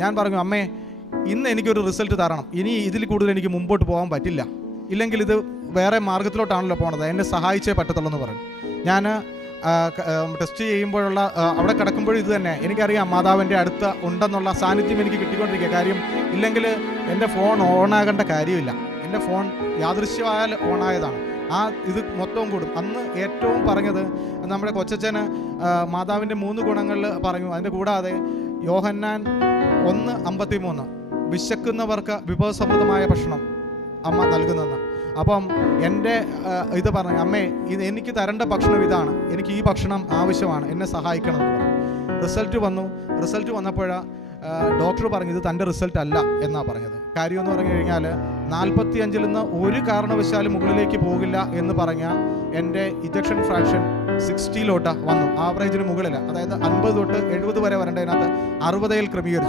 ഞാൻ പറഞ്ഞു, അമ്മേ ഇന്ന് എനിക്കൊരു റിസൾട്ട് തരണം, ഇനി ഇതിൽ കൂടുതൽ എനിക്ക് മുമ്പോട്ട് പോകാൻ പറ്റില്ല, ഇല്ലെങ്കിൽ ഇത് വേറെ മാർഗത്തിലോട്ടാണല്ലോ പോണത്, എന്നെ സഹായിച്ചേ പറ്റത്തുള്ളൂ എന്ന് പറഞ്ഞു. ഞാൻ ടെസ്റ്റ് ചെയ്യുമ്പോഴുള്ള അവിടെ കിടക്കുമ്പോഴും ഇത് തന്നെ, എനിക്കറിയാം മാതാവിൻ്റെ അടുത്ത് ഉണ്ടെന്നുള്ള സാന്നിധ്യം എനിക്ക് കിട്ടിക്കൊണ്ടിരിക്കുക. കാര്യം ഇല്ലെങ്കിൽ എൻ്റെ ഫോൺ ഓണാകേണ്ട കാര്യമില്ല, എൻ്റെ ഫോൺ യാദൃശ്യമായാൽ ഓണായതാണ്. ഇത് മൊത്തവും കൂടും. അന്ന് ഏറ്റവും പറഞ്ഞത് നമ്മുടെ കൊച്ചച്ഛന് മാതാവിൻ്റെ 3 ഗുണങ്ങൾ പറഞ്ഞു. അതിൻ്റെ കൂടാതെ യോഹന്നാൻ 1:53 വിശക്കുന്നവർക്ക് വിഭവസമൃദ്ധമായ ഭക്ഷണം അമ്മ നൽകുന്നെന്ന്. അപ്പം എൻ്റെ ഇത് പറഞ്ഞു, അമ്മേ എനിക്ക് തരേണ്ട ഭക്ഷണം ഇതാണ്, എനിക്ക് ഈ ഭക്ഷണം ആവശ്യമാണ്, എന്നെ സഹായിക്കണമെന്ന് പറഞ്ഞു. റിസൾട്ട് വന്നപ്പോഴാണ് ഡോക്ടർ പറഞ്ഞു ഇത് തൻ്റെ റിസൾട്ട് അല്ല എന്നാണ് പറഞ്ഞത്. കാര്യം എന്ന് പറഞ്ഞു കഴിഞ്ഞാൽ 45 നിന്ന് ഒരു കാരണവശാലും മുകളിലേക്ക് പോകില്ല എന്ന് പറഞ്ഞ എൻ്റെ ഇജക്ഷൻ ഫ്രാക്ഷൻ 60 വന്നു. ആവറേജിന് മുകളിൽ, അതായത് 50 തൊട്ട് 70 വരെ വരേണ്ടതിനകത്ത് 60 ക്രമീകരിച്ചു.